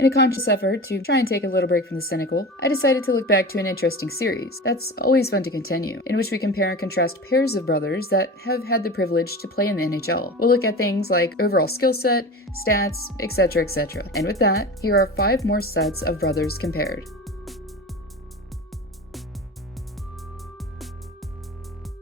In a conscious effort to try and take a little break from the cynical, I decided to look back to an interesting series that's always fun to continue, in which we compare and contrast pairs of brothers that have had the privilege to play in the NHL. We'll look at things like overall skill set, stats, etc., etc. And with that, here are 5 more sets of brothers compared.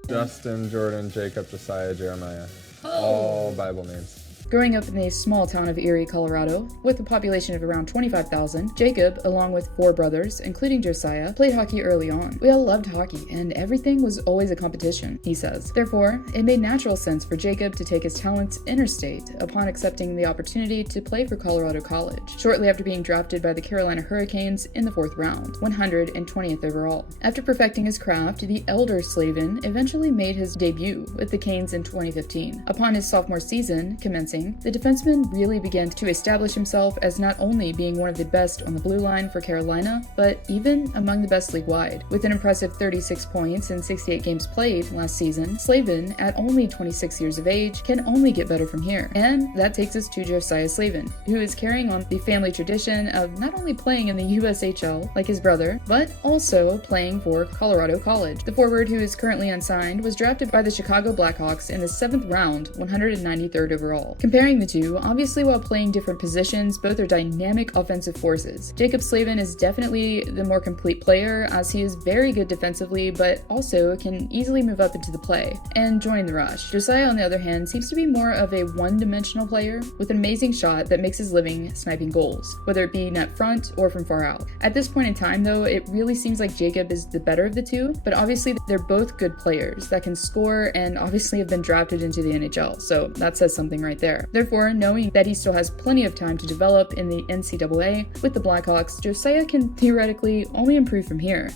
Justin, Jordon, Jacob, Josiah, Jeremiah. All Bible names. Growing up in a small town of Erie, Colorado, with a population of around 25,000, Jacob, along with 4 brothers, including Josiah, played hockey early on. We all loved hockey, and everything was always a competition, he says. Therefore, it made natural sense for Jacob to take his talents interstate upon accepting the opportunity to play for Colorado College, shortly after being drafted by the Carolina Hurricanes in the 4th round, 120th overall. After perfecting his craft, the elder Slavin eventually made his debut with the Canes in 2015. Upon his sophomore season commencing, the defenseman really began to establish himself as not only being one of the best on the blue line for Carolina, but even among the best league-wide. With an impressive 36 points in 68 games played last season, Slavin, at only 26 years of age, can only get better from here. And that takes us to Josiah Slavin, who is carrying on the family tradition of not only playing in the USHL like his brother, but also playing for Colorado College. The forward, who is currently unsigned, was drafted by the Chicago Blackhawks in the 7th round, 193rd overall. Comparing the two, obviously while playing different positions, both are dynamic offensive forces. Jacob Slavin is definitely the more complete player, as he is very good defensively, but also can easily move up into the play and join the rush. Josiah, on the other hand, seems to be more of a one-dimensional player with an amazing shot that makes his living sniping goals, whether it be net front or from far out. At this point in time, though, it really seems like Jacob is the better of the two, but obviously they're both good players that can score and obviously have been drafted into the NHL, so that says something right there. Therefore, knowing that he still has plenty of time to develop in the NCAA with the Blackhawks, Josiah can theoretically only improve from here.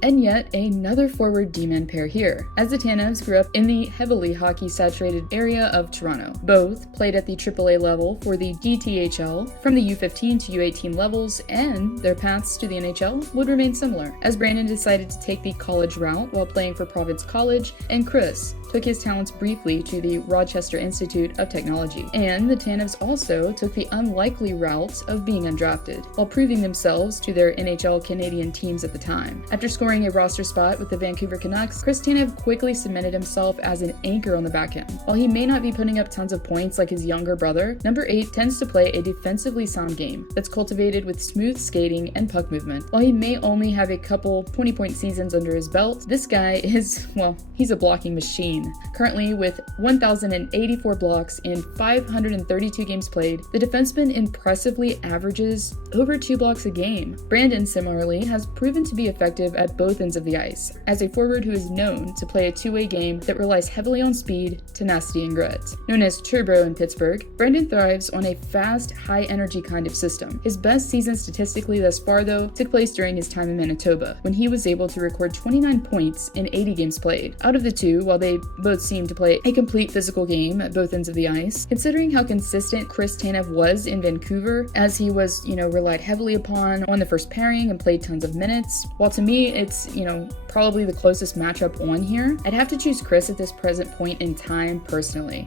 And yet another forward D-man pair here, as the Tanevs grew up in the heavily hockey-saturated area of Toronto. Both played at the AAA level for the DTHL from the U15 to U18 levels, and their paths to the NHL would remain similar, as Brandon decided to take the college route while playing for Providence College, and Chris took his talents briefly to the Rochester Institute of Technology. And the Tanevs also took the unlikely route of being undrafted, while proving themselves to their NHL Canadian teams at the time. After scoring a roster spot with the Vancouver Canucks, Chris Tanev quickly cemented himself as an anchor on the back end. While he may not be putting up tons of points like his younger brother, number 8 tends to play a defensively sound game that's cultivated with smooth skating and puck movement. While he may only have a couple 20-point seasons under his belt, this guy is, well, he's a blocking machine. Currently, with 1,084 blocks in 532 games played, the defenseman impressively averages over 2 blocks a game. Brandon, similarly, has proven to be effective at both ends of the ice, as a forward who is known to play a two-way game that relies heavily on speed, tenacity, and grit. Known as Turbo in Pittsburgh, Brandon thrives on a fast, high-energy kind of system. His best season statistically thus far, though, took place during his time in Manitoba, when he was able to record 29 points in 80 games played. Out of the two, while they both seem to play a complete physical game at both ends of the ice, considering how consistent Chris Tanev was in Vancouver, as he was, relied heavily upon on the first pairing and played tons of minutes, while to me it's, probably the closest matchup on here, I'd have to choose Chris at this present point in time personally.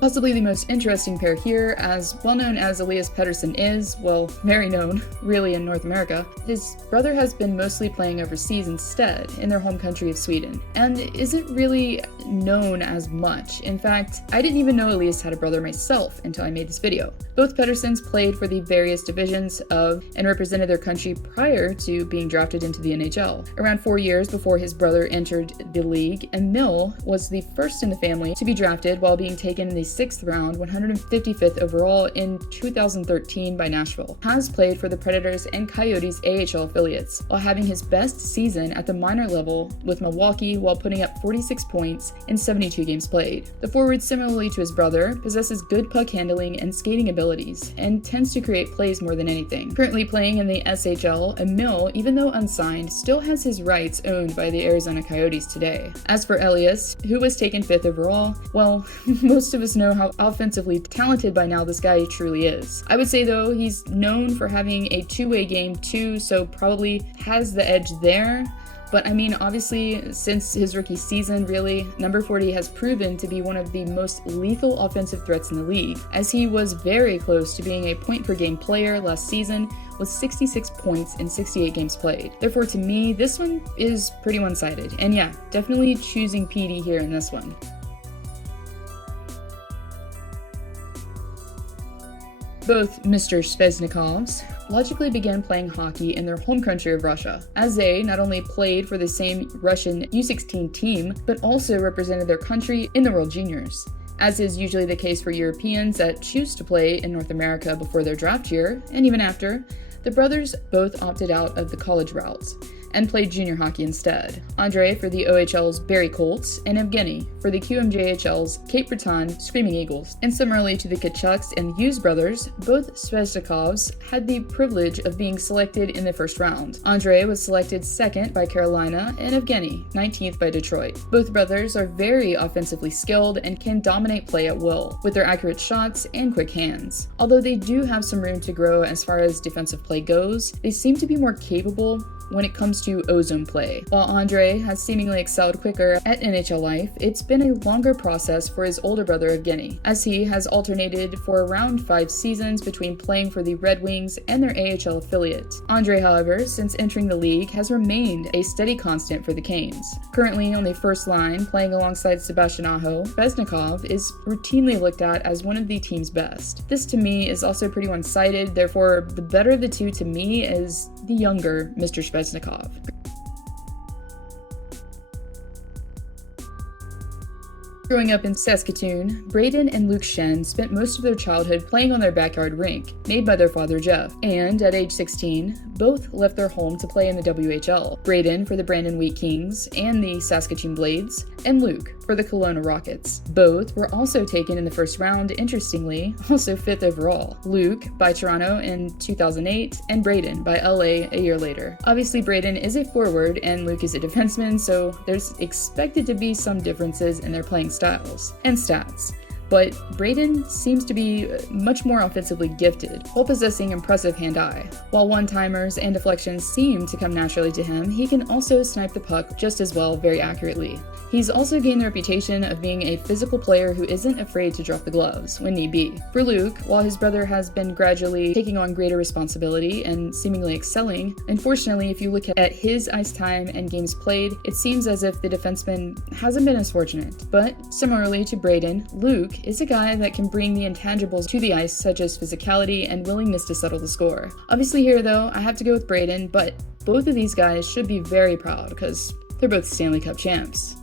Possibly the most interesting pair here, as well known as Elias Pedersen is, well, very known, really, in North America, his brother has been mostly playing overseas instead, in their home country of Sweden, and isn't really known as much. In fact, I didn't even know Elias had a brother myself until I made this video. Both Pedersens played for the various divisions of and represented their country prior to being drafted into the NHL. Around 4 years before his brother entered the league, Emil was the first in the family to be drafted while being taken in the 6th round, 155th overall in 2013 by Nashville. Has played for the Predators and Coyotes AHL affiliates, while having his best season at the minor level with Milwaukee while putting up 46 points in 72 games played. The forward, similarly to his brother, possesses good puck handling and skating abilities, and tends to create plays more than anything. Currently playing in the SHL, Emil, even though unsigned, still has his rights owned by the Arizona Coyotes today. As for Elias, who was taken 5th overall, well, most of us know how offensively talented by now this guy truly is. I would say, though, he's known for having a two-way game too, so probably has the edge there. But I mean, obviously, since his rookie season, really, number 40 has proven to be one of the most lethal offensive threats in the league, as he was very close to being a point-per-game player last season with 66 points in 68 games played. Therefore, to me, this one is pretty one-sided. And yeah, definitely choosing PD here in this one. Both Mr. Speznikovs logically began playing hockey in their home country of Russia, as they not only played for the same Russian U16 team, but also represented their country in the World Juniors. As is usually the case for Europeans that choose to play in North America before their draft year, and even after, the brothers both opted out of the college routes and played junior hockey instead. Andrei for the OHL's Barrie Colts, and Evgeny for the QMJHL's Cape Breton Screaming Eagles. And similarly to the Tkachuks and Hughes brothers, both Sveshnikovs had the privilege of being selected in the first round. Andrei was selected second by Carolina, and Evgeny 19th by Detroit. Both brothers are very offensively skilled and can dominate play at will, with their accurate shots and quick hands. Although they do have some room to grow as far as defensive play goes, they seem to be more capable when it comes to ozone play. While Andrei has seemingly excelled quicker at NHL life, it's been a longer process for his older brother Evgeny, as he has alternated for around 5 seasons between playing for the Red Wings and their AHL affiliate. Andrei, however, since entering the league, has remained a steady constant for the Canes. Currently on the first line, playing alongside Sebastian Aho, Beznikov is routinely looked at as one of the team's best. This to me is also pretty one-sided, therefore the better of the two to me is the younger Mr. Beznikov. Growing up in Saskatoon, Bracken and Luke Shen spent most of their childhood playing on their backyard rink, made by their father Jeff, and at age 16, both left their home to play in the WHL. Bracken for the Brandon Wheat Kings and the Saskatoon Blades, and Luke for the Kelowna Rockets. Both were also taken in the first round, interestingly, also 5th overall. Luke by Toronto in 2008, and Bracken by LA a year later. Obviously, Bracken is a forward and Luke is a defenseman, so there's expected to be some differences in their playing styles and stats. But Bracken seems to be much more offensively gifted, while possessing impressive hand-eye. While one-timers and deflections seem to come naturally to him, he can also snipe the puck just as well very accurately. He's also gained the reputation of being a physical player who isn't afraid to drop the gloves when need be. For Luke, while his brother has been gradually taking on greater responsibility and seemingly excelling, unfortunately, if you look at his ice time and games played, it seems as if the defenseman hasn't been as fortunate. But similarly to Bracken, Luke is a guy that can bring the intangibles to the ice, such as physicality and willingness to settle the score. Obviously here though, I have to go with Bracken, but both of these guys should be very proud because they're both Stanley Cup champs.